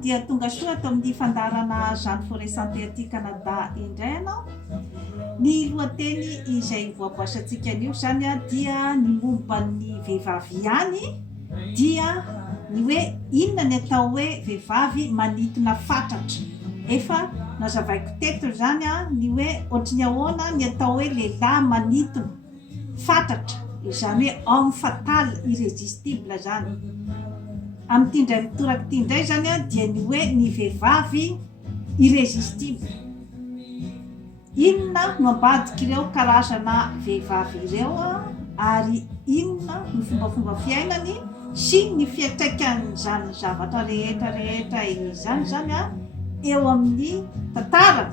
dia tonga soa ato amin'ny fandarana Jeanne Forêt Santé aty Canada indray anao. Ny lohateny izay voaboasantsika anio zany dia ny momba ny vehivavy ihany, dia ny hoe inona ny atao hoe vehivavy manintona fatratra. Efa nazavaiko teto zany ny hoe ohatry ny ahoana ny atao hoe lehilahy manintona fatratra, izany hoe homme fatal irrésistible zany. Amin'ity indray mitoraka ity indray zany dia ny hoe ny vehivavy irrésistible. Inona no ambadika ireo karazana vehivavy ireo ary inona ny fombafomba fiainany sy ny fiantraikan'izany zavatra rehetra izany zany eo amin'ny tantara.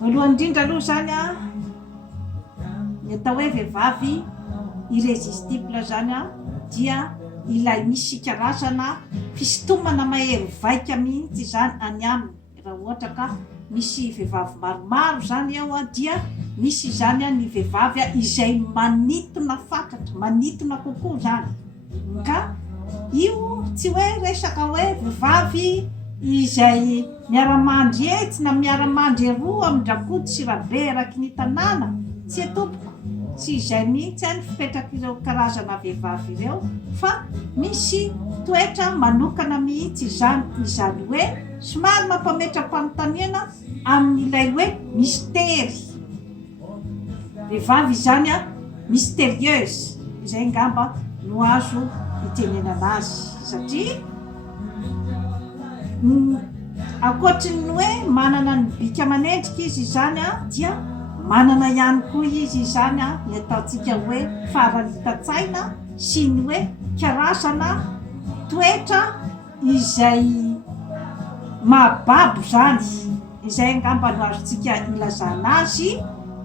Voalohany indrindra aloha zany ny atao hoe vehivavy irrésistible zany dia ilay misy karazana fisintomana mahery vaika mihitsy zany any aminy. Raha ohatra ka misy vehivavy maromaro zany ao dia misy zany ny vehivavy izay manintona fatratra, manintona kokoa zany. Ka io tsy hoe resaka hoe vehivavy izay miaramandry etsy na miaramandry eroa amin-drakody sy rabe eraky ny tanàna, tsy atompoko, tsy izay mihitsy ny fipetraka ireo karazana vehivavy ireo, fa misy toetra manokana mihitsy izany hoe somary mampametram-panontaniana amin'ilay hoe mystère. Vehivavy zany mystérieuse, izay ngamba no azo itenenana azy, satria akoatry ny hoe manana ny bika aman'endrika izy zany dia manana ihany koa izy zany ny ataontsika hoe faranita-tsaina sy ny hoe karazana toetra izay mahababo zany, izay ngamba no azontsika ilazana azy.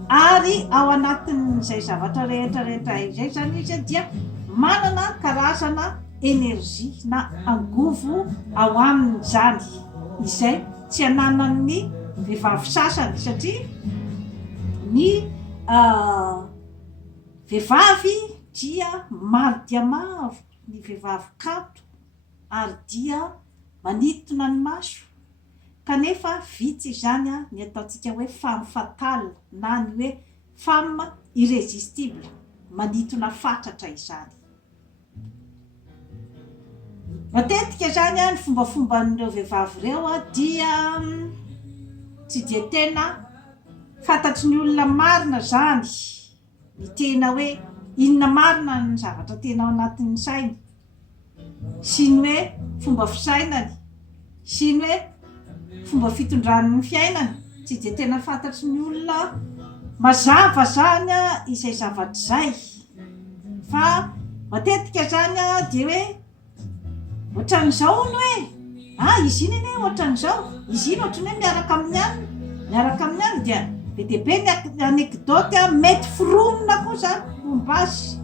Ary ao anatin'izay zavatra rehetra izay zany izy dia manana karazana energia na angovo ao aminy zany, izay tsy ananan'ny vehivavy sasany, satria ny vehivavy dia maro dia maro ny vehivavy kanto ary dia manintona ny maso, kanefa vitsy zany ny ataontsika hoe femme fatale na ny hoe femme irrésistible, manintona fatratra izany. Matetika zany ny fombafomban'ireo vehivavy ireo dia tsy dia tena fantatry ny olona marina zany, ny tena hoe inona marina ny zavatra tena ao anatin'ny sainy, sy ny hoe fomba fisainany, sy ny hoe fomba fitondrany fiainany, tsy dia tena fantatry ny olona mazava zany izay zavatra zay. Fa matetika zany dia hoe ohatran'izao ny hoe izy iny anie ohatran'izao, izy iny ohatran'ny hoe miaraka amin'ny any dia be dia be ny anekdoty mety foronina koa zany momba azy.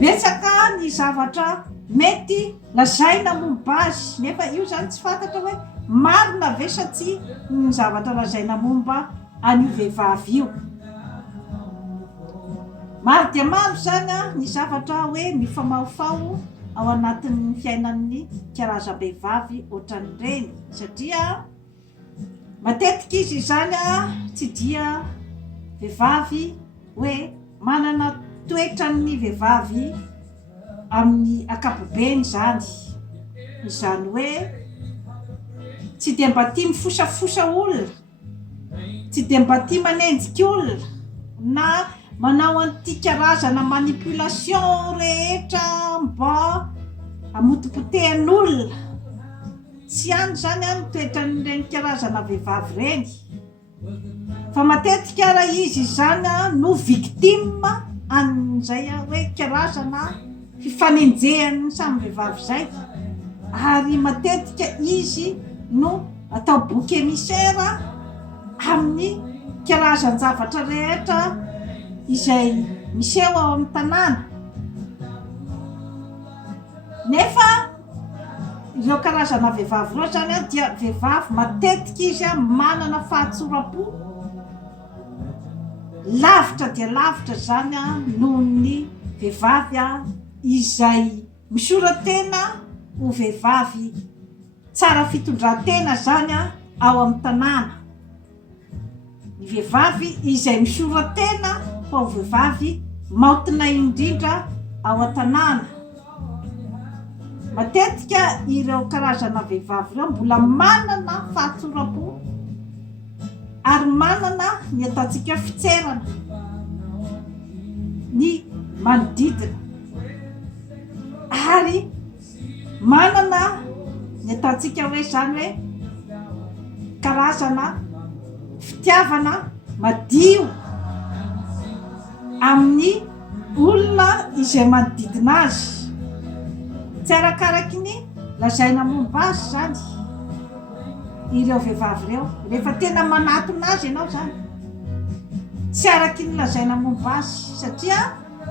Betsaka ny zavatra mety lazaina momba azy, nefa io zany tsy fantatra hoe marina ve sa tsy ny zavatra lazaina momba an'io vehivavy io. Maro dia maro zany ny zavatra hoe mifamaofao ao anatin'ny fiainan'ny karazam-behivavy ohatran'ireny, satria matetika izy zany tsy dia vehivavy hoe manana toetran'ny vehivavy amin'ny ankapobeny zany, izany hoe tsy dia mba tia mifosafosa olona, tsy dia mba tia manenjika olona na manao an'ity karazana manipulation rehetra mba hamotipotehan'olona. Tsy any zany ny toetran'ireny karazana vehivavy reny, fa matetika raha izy zany no victime an'izay hoe karazana fifanenjehan'ny samy vehivavy zay, ary matetika izy no atao bouc émissaire amin'ny karazan-javatra rehetra izay miseho ao amin'ny tanàna. Nefa ireo karazana vehivavy ireo zany dia vehivavy matetika izy manana fahatsoram-po lavitra dia lavitra zany noho ny vehivavy izay misoratena ho vehivavy tsara fitondrantena zany ao amin'ny tanàna. Ny vehivavy izay misoratena fa ho vehivavy maontina indrindra ao an-tanàna. Matetika ireo karazana vehivavy ireo mbola manana fahatsoram-po ary manana ny ataontsika fitserana ny manodidina, ary manana ny ataontsika hoe zany hoe karazana fitiavana madio amin'ny olona izay manodidina azy. Tsy arakaraky ny lazaina momba azy zany ireo vehivavy ireo, rehefa tena manatona azy ianao zany, tsy araky ny lazaina momba azy, satria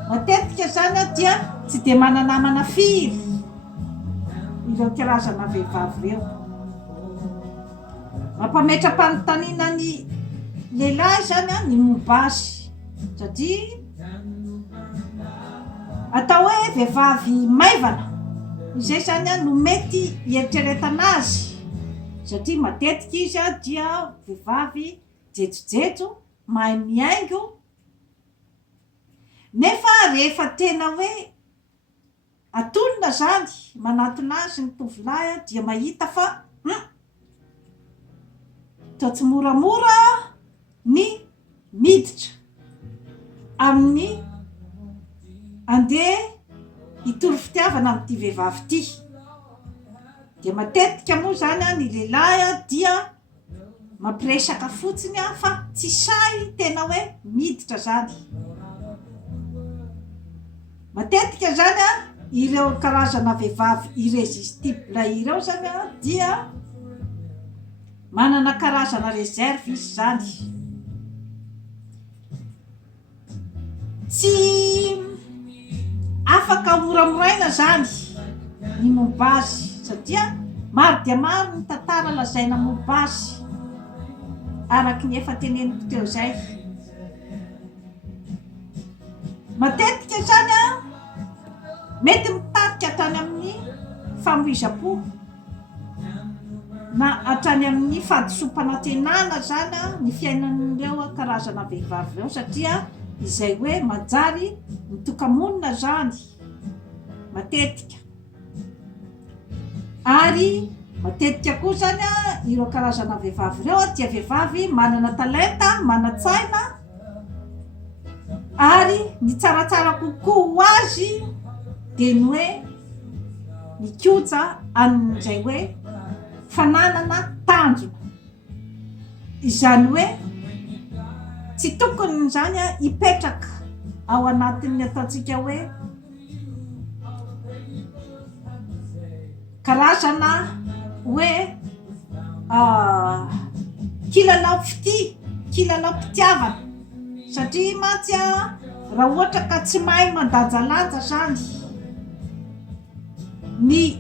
matetika zany dia tsy de mananamana firy ireo karazana vehivavy ireo. Mampametra-panontaniana ny lehilahy zany ny momba azy, satria atao hoe vehivavy maivana izay zany no mety hieritreretana azy, satria matetika izy dia vehivavy jejojejo mahay miaingo. Nefa rehefa tena hoe atonona zany manatona azy ny tovolahy dia mahita fa toa tsy moramora ny miditra amin'ny andeha hitory fitiavana amin'ity vehivavy ity. Dia matetika moa zany ny lehilahy dia mampiresaka fotsiny fa tsy say tena hoe miditra zany. Matetika zany ireo karazana vehivavy irrésistible ireo zany dia manana karazana réserve izy zany. Tsy afaka moramoraina zany ny momba azy, satria maro dia maro ny tantara lazaina momba azy araky ny efa teneniko teo zay. Matetika zany mety mitarika hatrany amin'ny famoiza-po na hatrany amin'ny fahadisom-panantenana zany ny fiainan'ireo karazana vehivavy ireo, satria izay hoe manjary mitokamonina zany matetika. Ary matetika koa zany ireo karazana vehivavy ireo dia vehivavy manana talenta, manan-tsaina, ary ny tsaratsara kokoa ho azy dia ny hoe mikoja amin'izay hoe fananana tanjona. Izany hoe tsy tokony zany hipetraka ao anatin'ny ataontsika hoe karazana hoe kilalao mpitiavana, satria mantsy raha ohatra ka tsy mahay mandanjalanja zany ny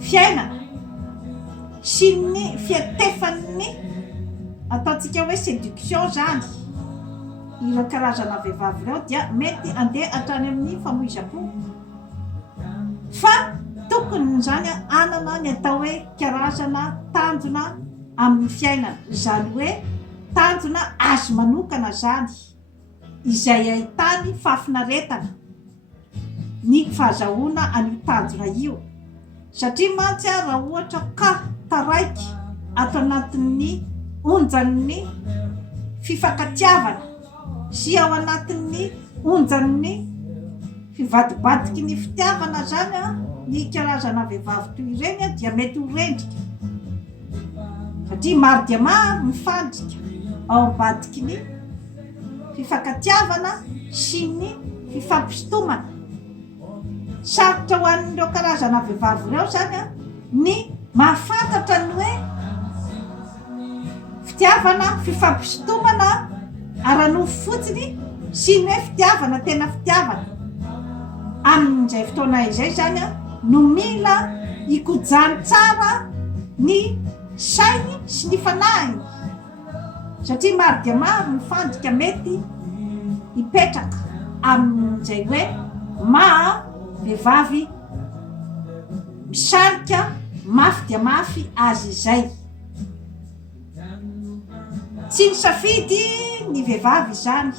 fiainana sy ny fiatefan'ny ataontsika hoe séduction zany ireo karazana vehivavy ireo, dia mety andeha hatrany amin'ny famoiza-po. Fa tokony zany anana ny atao hoe karazana tanjona amin'ny fiainana, izany hoe tanjona azo manokana zany izay ahitany fahafinaretana ny fahazahoana an'io tanjona io. Satria mantsy raha ohatra ka taraiky ato anatin'ny onjan'ny fifankatiavana sy ao anatin'ny onjan'ny fivadibadiky ny fitiavana zany ny karazana vehivavy toy ireny dia mety ho rendrika, satria maro dia maro mifandrika ao ambadiky ny fifankatiavana sy ny fifampisintomana. Sarotra ho an'ireo karazana vehivavy ireo zany ny mahafantatra ny hoe fitiavana, fifampisintomana ara-nofo fotsiny sy ny hoe fitiavana tena fitiavana. Amin'izay fotoana izay zany no mila hikojany tsara ny sainy sy ny fanahiny, satria maro dia maro mifandrika mety hipetraka amin'izay hoe vehivavy misarika mafy dia mafy azy izay. Tsy nisafidy ny vehivavy izany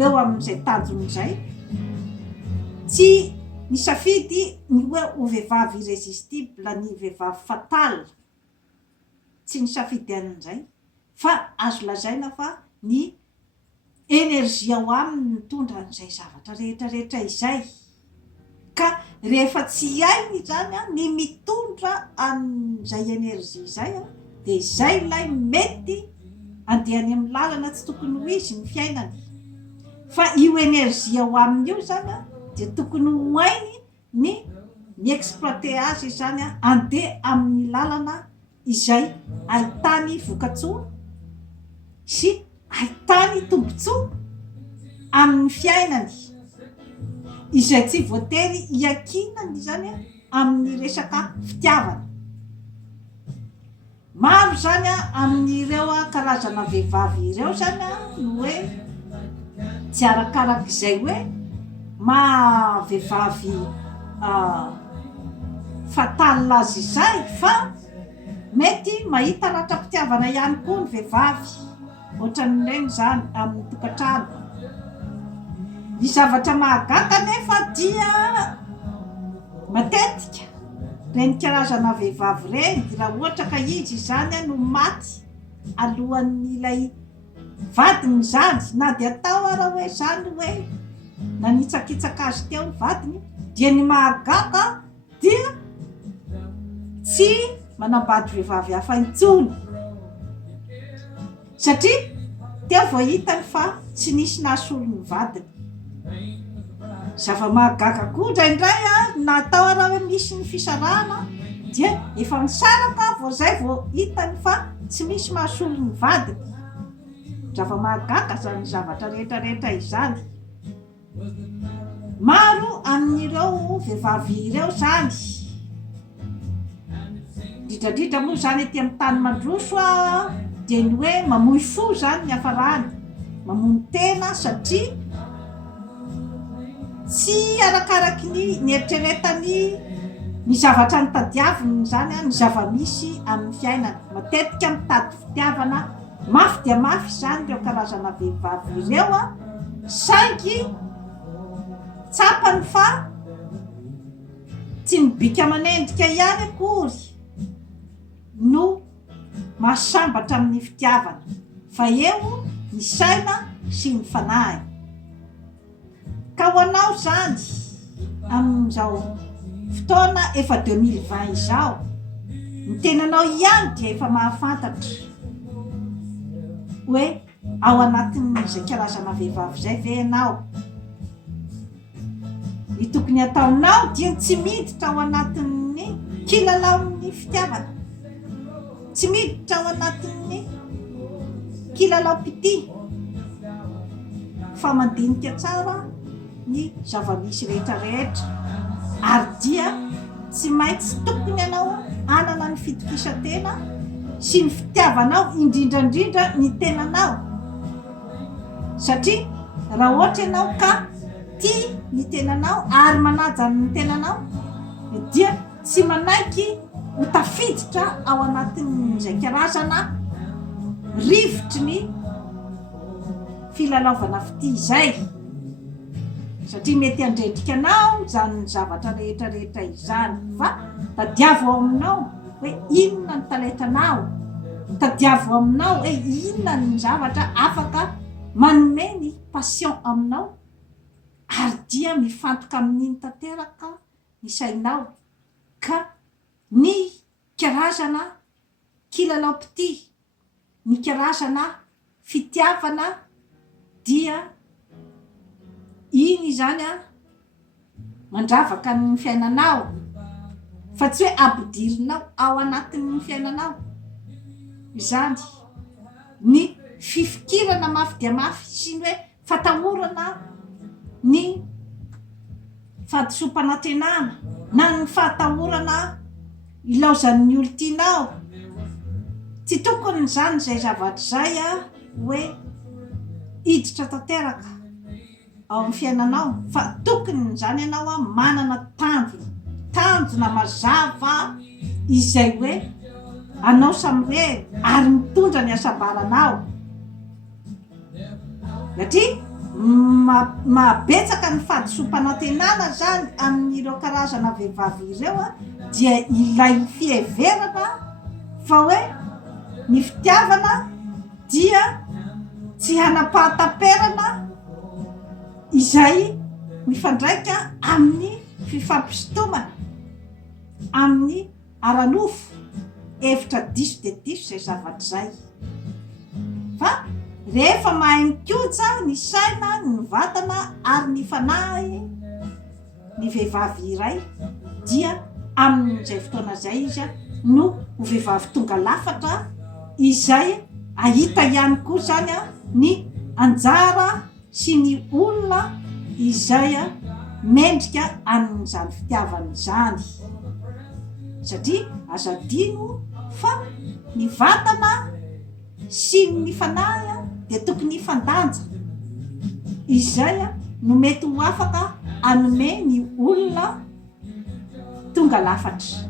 eo amin'izay tanjony izay, tsy nisafidy ny hoe ho vehivavy irrésistible, ny vehivavy fatale, tsy nisafidy an'izay, fa azo lazaina fa ny enerzia ao aminy mitondra an'izay zavatra rehetrarehetra izay. Ka rehefa tsy hainy zany ny mitondra an'izay enerzia izay dia izay ilay mety andehany amin'ny lalana tsy tokony ho izy ny fiainany. Fa io enerzia ao aminy io zany dia tokony ho hainy ny miexploiter azy zany andeha amin'ny lalana izay ahitany vokatsoa sy ahitany tombotsoa amin'ny fiainany, izay tsy voatery hiankinany zany amin'ny resaka fitiavana. Maro zany amin'ireo karazana vehivavy ireo zany no hoe tsy arakarak'izay hoe vehivavy fatale azy izay, fa mety mahita ratram-pitiavana ihany koa ny vehivavy, ohatran'ireny zany amin'ny tokantrano. Ny zavatra mahagaga nefa dia matetika reny karazana vehivavy reny, raha ohatra ka izy zany no maty alohan'ilay vadiny zany, na dia atao ara hoe zany hoe nanitsakitsaka azy teo ny vadiny, dia ny mahagaga dia tsy manambady vehivavy hafa intsony, satria teo vao hitany fa tsy nisy nahasolo ny vadiny. Zava-mahagaga koa indraindray natao raha hoe misy ny fisarahana dia efa misaraka vao zay vao hitany fa tsy misy mahasolo ny vadiny. Zava-mahagaga zany zavatra rehetrarehetra izany. Maro amin'ireo vehivavy ireo zany, indrindradrindra moa zany etỳ amin'ny tany mandroso dia ny hoe mamoy fo zany ny hafarany, mamono tena, satria tsy arakaraky ny eritreretany ny zavatra nitadiaviny zany ny zava-misy amin'ny fiainana. Matetika mitady fitiavana mafy dia mafy zany ireo karazana vehivavy ireo, saingy tsapany fa tsy mibika aman'endrika ihany akory no mahasambatra amin'ny fitiavana, fa eo ny saina sy ny fanahy. Ka ho anao zany amin'izao fotoana efa 2020 izao, ny tenanao ihany dia efa mahafantatra hoe ao anatin'izay karazana vehivavy izay ve ianao. Ny tokony ataonao dia tsy miditra ao anatin'ny kilalaon'ny fitiavana, tsy miditra ao anatin'ny kilalao-pity, fa mandinika tsara ny zava-misy rehetrarehetra, ary dia tsy maintsy tokony ianao anana ny fitokisantena sy ny fitiavanao, indrindrandrindra ny tenanao. Satria raha ohatra ianao ka tia ny tenanao ary manaja ny tenanao, dia tsy manaiky ho tafiditra ao anatin'izay karazana rivotry ny filalaovana fity izay, satria mety handrendrika anao zany ny zavatra rehetrarehetra izany. Fa tadiavo ao aminao hoe inona ny talentanao, tadiavo aminao hoe inona ny zavatra afaka manome ny passion aminao, ary dia mifantoka amin'iny tanteraka ny sainao. Ka ny karazana kilalao-pity, ny karazana fitiavana dia iny zany mandravaka ny fiainanao, fa tsy hoe ampidirinao ao anatin'ny fiainanao. Izany ny fifikirana mafy dia mafy sy ny hoe fatahorana ny fahadisom-panantenana na ny fahatahorana ilaozan'ny olo tianao. Tsy tokony zany zay zavatra zay hoe hiditra tanteraka ao amin'ny fiainanao, fa tokony zany ianao manana tanjona tanjona mazava izay hoe anao samyre ary mitondra ny asabaranao satria mabetsaka ny fahadisom-panantenana zany amin'ireo karazana vehivavy ireo dia ilay fiheverana fa hoe ny fitiavana dia tsy hanapahataperana izay mifandraika amin'ny fifampisontomana amin'ny aranofo efitra diso de diso zay zavatra zay fa rehefa mahay mikoja ny saina ny vatana ary ny fanahy ny vehivavy iray dia amin'izay fotoana zay izy no ho vehivavy tonga lafatra izay ahita ihany koa zany ny anjara sy ny olona izay mendrika amin'izany fitiavany zany satria azo adino fa ny vatana sy ny fanahy de tokony fandanja izay no mety ho afaka anome ny olona tonga lafatra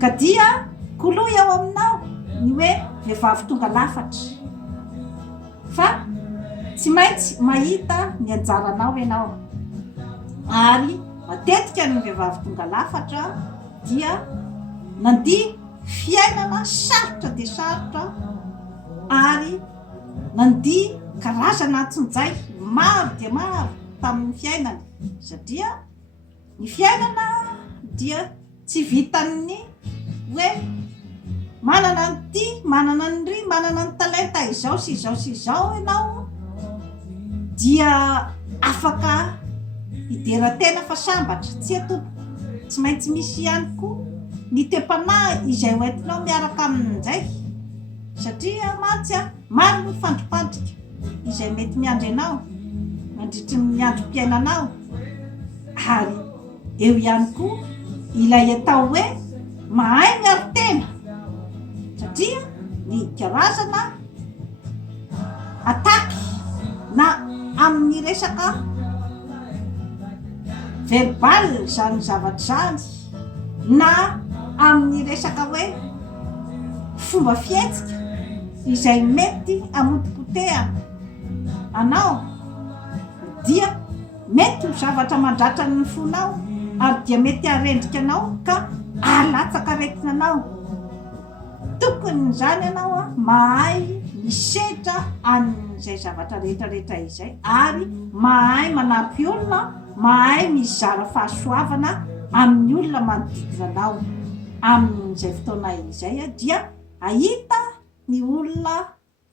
ka dia koloy ao aminao ny hoe vehivavy tonga lafatra fa tsy maintsy mahita ny anjaranao ianao ary matetika ny vehivavy tonga lafatra dia nandiha fiainana sarotra de sarotra ary nandiha karazana tsinjay maro de maro tamin'ny fiainana satria ny fiainana dia tsy vitan'ny hoe manana nyty manana ny ry manana ny talenta izao sy izao sy izao ianao dia afaka hideratena fa sambatra tsy atompo tsy maintsy misy ihany koa ny te-panahy izay hoentinao miaraka amin'izay satria matsy maro ny fandropadrika izay mety miandry anao mandritry ny androm-piainanao ary eo ihany koa ilay atao hoe mahay miaro tena satria ny karazana ataky na amin'ny resaka verbal zany zavatra zany na amin'ny resaka hoe fomba fietsika izay mety amodipotehana anao dia mety ho zavatra mandratra ny fonao ary dia mety arendrika anao ka alatsaka retina anao tokony zany ianao mahay misedra amin'izay zavatra rehetrarehetra izay ary mahay manampy olona mahay mizara fahasoavana amin'ny olona manodidina anao amin'izay fotoana izay dia ahita ny olona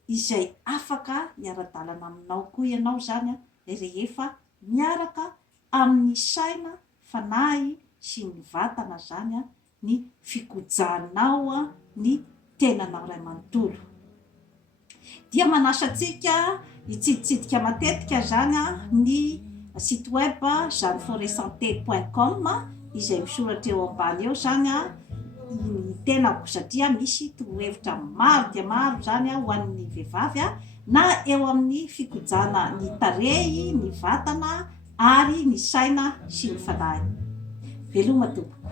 izay afaka miara-dalana aminao koa ianao zany rehefa miaraka amin'ny saina fanahy sy ny vatana zany ny fikojanao ny tenanao ray manontolo dia manasatsika hitsiditsidika matetika zany ny site web jeanneforestsanté.com izay misoratra eo ambany eo zany ny tenako satria misy torohevitra maro dia maro zany ho an'ny vehivavy na eo amin'ny fikojana ny tarehy ny vatana ary ny saina sy ny fanahy veloma tompoko